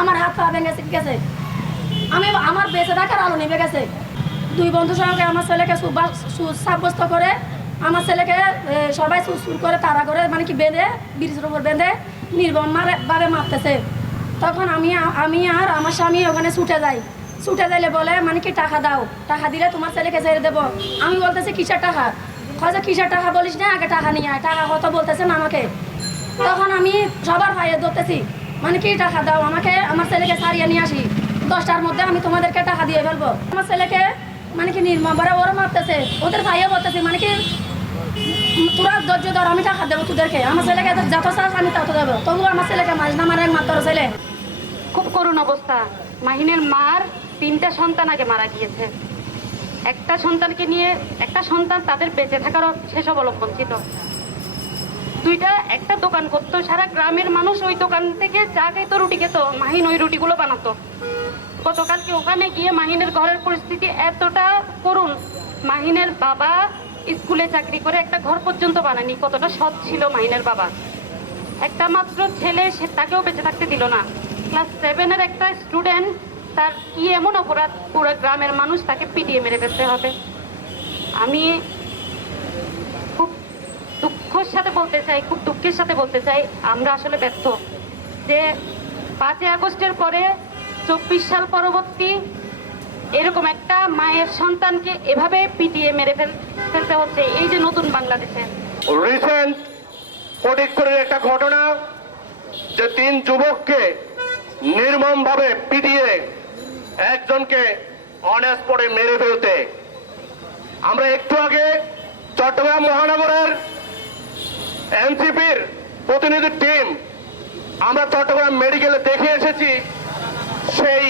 আমার হাত পা ভেঙে গেছে, আমি আমার বেঁচে থাকার আলো নেমে গেছে। দুই বন্ধুর সঙ্গে আমার ছেলেকে সাব্যস্ত করে আমার ছেলেকে সবাই সুর করে তাড়া করে মানে কি বেঁধে ব্রিজের উপর বেঁধে নির্মমভাবে মারতেছে। তখন আমি আর আমার স্বামী ওখানে ছুটে যাইলে বলে মানে কি টাকা দাও, টাকা দিলে তোমার ছেলেকে ছেড়ে দেবো। আমি বলতেছি কিসের টাকা? খোঁজে কিসের টাকা বলিস না, আগে টাকা নিয়ে আয়। টাকা কত বলতেছেন আমাকে। তখন আমি সবার ভাইয়ে ধরতেছি মানে কি টাকা দাও আমাকে, আমার ছেলেকে ছাড়িয়ে নিয়ে আসি, 10টার মধ্যে আমি তোমাদেরকে টাকা দিয়ে ফেলবো। আমার ছেলেকে মানে কি নির্মমভাবে ওরা মারতেছে, ওদের ভাইয়ে বলতেছে মানে কি তোরা ধৈর্য ধর, আমি টাকা দেবো তোদেরকে। আমার ছেলেকে যত চাষ আমি তত দেবো, তবু আমার ছেলেকে মারিস না, আমার মাত্র ছেলে। খুব করুণ অবস্থা। মাহিনের মার 3টা সন্তান আগে মারা গিয়েছে। একটা সন্তানকে নিয়ে একটা সন্তান তাদের বেঁচে থাকার শেষ অবলম্বন ছিল। একটা দোকান করতো, সারা গ্রামের মানুষ ওই দোকান থেকে চা খেত, রুটি খেত, মাহিন ওই রুটিগুলো বানাতো। গতকালকে ওখানে গিয়ে মাহিনের ঘরের পরিস্থিতি এতটা করুণ, মাহিনের বাবা স্কুলে চাকরি করে একটা ঘর পর্যন্ত বানায়নি। কতটা সৎ ছিল মাহিনের বাবা। একটা মাত্র ছেলে, সে তাকেও বেঁচে থাকতে দিল না। ক্লাস 7-এর একটা স্টুডেন্ট, তার কি এমন অপরাধ পুরো গ্রামের মানুষ তাকে পিটিয়ে মেরে ফেলতে হবে? আমি খুব দুঃখের সাথে বলতে চাই আমরা আসলে ব্যর্থ যে 5ই আগস্টের পরে 24 সাল পরবর্তী এরকম একটা মায়ের সন্তানকে এভাবে পিটিয়ে মেরে ফেলতে হচ্ছে এই যে নতুন বাংলাদেশে। রিসেন্ট ফটিকছড়ির একটা ঘটনা, যে 3 যুবককে নির্মমভাবে পিটিয়ে একজনকে অন স্পটে মেরে ফেলতে। আমরা একটু আগে চট্টগ্রাম মহানগরের এনসিপির প্রতিনিধি টিম আমরা চট্টগ্রাম মেডিকেলে দেখে এসেছি সেই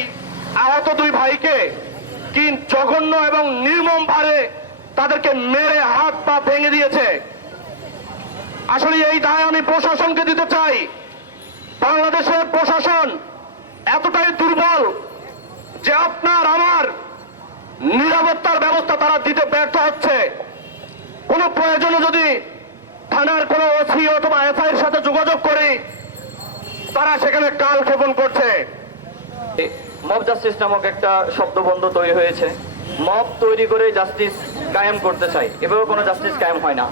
আহত 2 ভাইকে কি জঘন্য এবং নির্মমভাবে তাদেরকে মেরে হাত পা ভেঙে দিয়েছে। আসলে এই দায় আমি প্রশাসনকে দিতে চাই। বাংলাদেশের প্রশাসন এতটাই দুর্বল যে আপনার আমার নিরাপত্তার ব্যবস্থা তারা দিতে ব্যর্থ হচ্ছে। কোনো প্রয়োজনে যদি থানার কোনো ওসি অথবা এসআইয়ের সাথে যোগাযোগ করি, তারা সেখানে কাল ক্ষেপণ করছে। মব জাস্টিস নামক একটা শব্দবন্ধ তৈরি হয়েছে। মব তৈরি করে জাস্টিস কায়েম করতে চাই, এভাবে কোনো জাস্টিস কায়েম হয় না।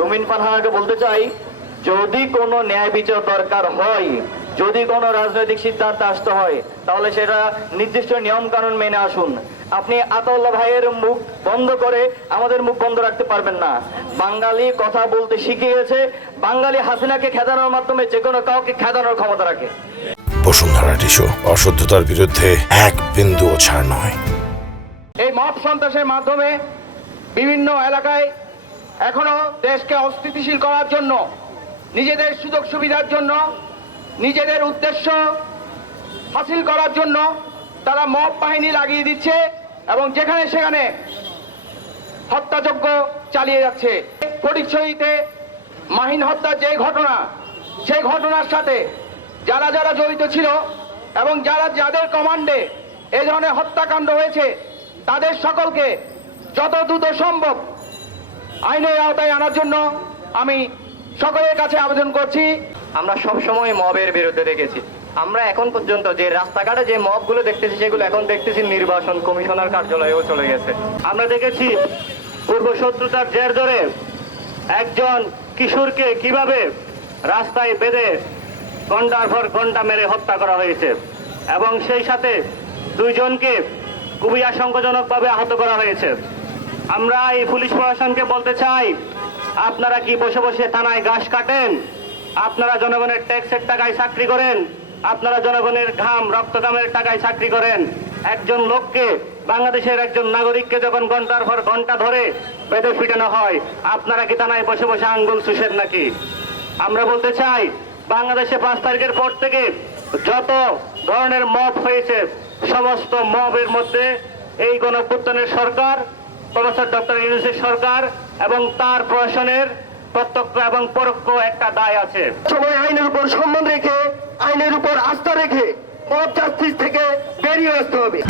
রুমিন ফারহানাকে বলতে চাই, যদি কোনো ন্যায় বিচার দরকার হয়, যদি কোনো রাজনৈতিক সিদ্ধান্ত আসতে হয়, তাহলে সেটা নির্দিষ্ট নিয়ম কানুন মেনে আসুন। আপনি আতাউল্লাহ ভাইয়ের মুখ বন্ধ করে আমাদের মুখ বন্ধ রাখতে পারবেন না। বাঙালি কথা বলতে শিখে গেছে। বাঙালি হাসিনাকে খেদানোর মাধ্যমে যে কোনো কাউকে খেদানোর ক্ষমতা রাখে। বসুন্ধরা টিস্যু, অশুদ্ধতার বিরুদ্ধে এক বিন্দুও ছাড় নয়। এই মব সন্ত্রাসের মাধ্যমে বিভিন্ন এলাকায় এখনো দেশকে অস্থিতিশীল করার জন্য, নিজেদের সুযোগ সুবিধার জন্য, নিজেদের উদ্দেশ্য হাসিল করার জন্য তারা মব বাহিনী লাগিয়ে দিচ্ছে এবং যেখানে সেখানে হত্যাযজ্ঞ চালিয়ে যাচ্ছে। ফটিকছড়িতে মাহিন হত্যার যে ঘটনা, সেই ঘটনার সাথে যারা যারা জড়িত ছিল এবং যাদের কমান্ডে এই ধরনের হত্যাকাণ্ড হয়েছে, তাদের সকলকে যত দ্রুত সম্ভব আইনের আওতায় আনার জন্য আমি সকলের কাছে আবেদন করছি। আমরা সব সময় মবের বিরুদ্ধে দেখেছি। আমরা এখন পর্যন্ত যে রাস্তাঘাটে যে মবগুলো দেখতেছি, সেগুলো এখন দেখতেছি নির্বাচন কমিশনার কার্যালয়েও চলে গেছে। আমরা দেখেছি পূর্ব শত্রুতার জের ধরে একজন কিশোরকে কিভাবে রাস্তায় বেঁধে ঘন্টার পর ঘন্টা মেরে হত্যা করা হয়েছে এবং সেই সাথে 2 জনকে খুবই আশঙ্কাজনকভাবে আহত করা হয়েছে। আমরা এই পুলিশ প্রশাসনকে বলতে চাই, আপনারা কি বসে বসে থানায় ঘাস কাটেন? আপনারা জনগণের ট্যাক্সের টাকায় চাকরি করেন, আপনারা জনগণের ঘাম রক্তঘামের টাকায় চাকরি করেন। একজন লোককে, বাংলাদেশের একজন নাগরিককে যখন ঘন্টার পর ঘন্টা ধরে বেঁধে পিটানো হয়, আপনারা কি থানায় বসে বসে আঙ্গুল চুষেন নাকি? আমরা বলতে চাই, বাংলাদেশে 5 তারিখের পর থেকে যত ধরনের মব হয়েছে, সমস্ত মবের মধ্যে এই গণঅভ্যুত্থানের সরকার, প্রফেসর ডক্টর ইউনূসের সরকার এবং তার প্রশাসনের প্রত্যক্ষ এবং পরোক্ষ একটা দায় আছে। সবাই আইনের উপর সম্মান রেখে, আইনের উপর আস্থা রেখে মব জাস্টিস থেকে বেরিয়ে আসতে হবে।